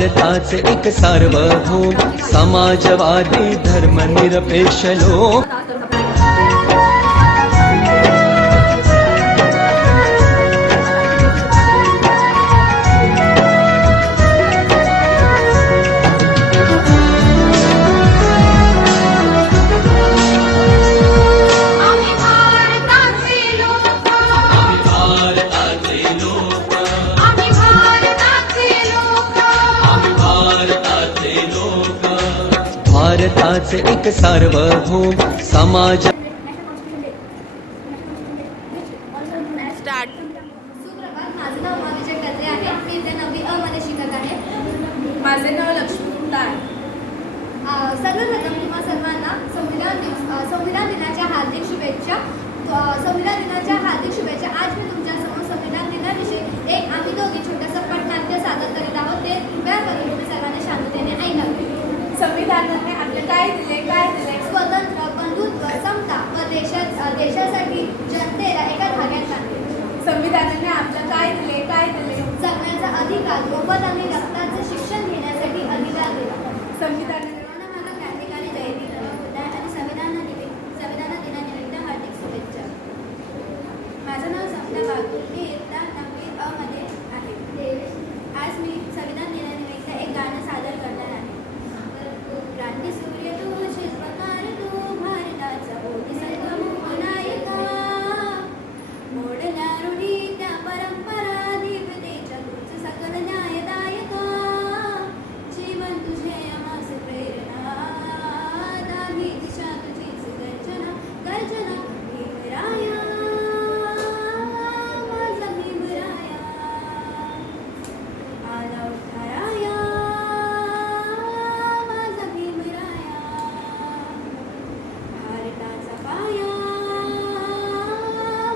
भारताचे एक सार्वभौम समाजवादी धर्मनिरपेक्ष लोक। भारताचे एक सार्वभौम समाज स्टार्ट। सुप्रभात, माझं नाव महाविजय कत्रे आहे। मी इथे 9वी अ मध्ये शिकत आहे। माझे नाव लक्ष्मी गुप्ता आहे। सर्वप्रथम तुम्हा सर्वांना संविधान दिनाच्या हार्दिक शुभेच्छा। संविधान दिनाच्या हार्दिक शुभेच्छा। आज मी तुमच्यासमोर संविधान दिनाविषयी एक आम्ही दोघी छोटंसं पटनाट्य सादर करीत आहोत। ते कृपया करून तुम्ही सर्वांनी शांततेने ऐकावे। संविधानाने आपले काय दिले? स्वतंत्र, बंधुत्व, समता व देशासाठी जनतेला एका धाग्यात बांधले। संविधानाने आपलं काय दिले? जगण्याचा अधिकार, मोफत आणि रक्ताचे शिक्षण घेण्यासाठी अधिकार दिला। संविधानाने मला क्रांतिकारी जयंती आणि संविधान दिनानिमित्त हार्दिक शुभेच्छा। माझं नाव सपना बागुल, मी इयत्ता 9वी अ मध्ये आहे। आज मी संविधान दिनानिमित्त एक गाणं सादर करणार आहे। क्रांती सूर्य तू, शिल्पकार तू, भारताचा बोधिसत्व नायका, मोडल्या रूढी त्या परंपरा, दीपतेच्या तूच सकल न्यायदायका, जीवन तुझे आम्हास प्रेरणा, दाही दिशा तुझीच गर्जना, भीमराया, माझा भीमराया, आला उठाराया, माझा भीमराया, भारताचा पाया,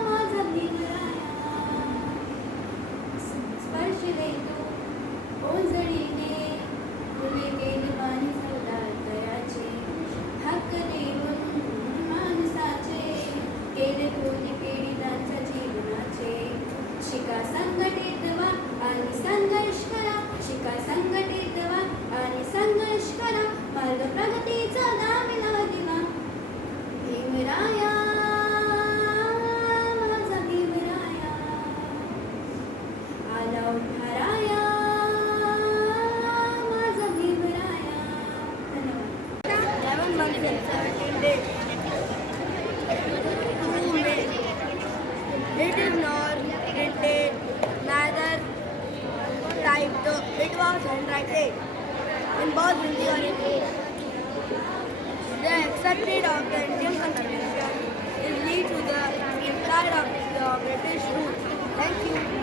माझा भीमराया, स्पर्शले तो ओंजळीने, फुले केली पाणी सौदागराचे, हक्क देऊन माणसाचे, केले कोणी पीडितांच्या जीवनाचे, शिका संघटित व्हा आणि संघर्ष करा, शिका संघटित व्हा आणि संघर्ष करा, मार्ग प्रगतीचा दामिला दिवा, भीमराया, माझा भीमराया, आला उठाराया, माझा Bhimraya. It is not written, neither typed. It was handwritten in both Hindi or English. The accepted of the Indian Constitution is lead to the inside of the British rule. Thank you.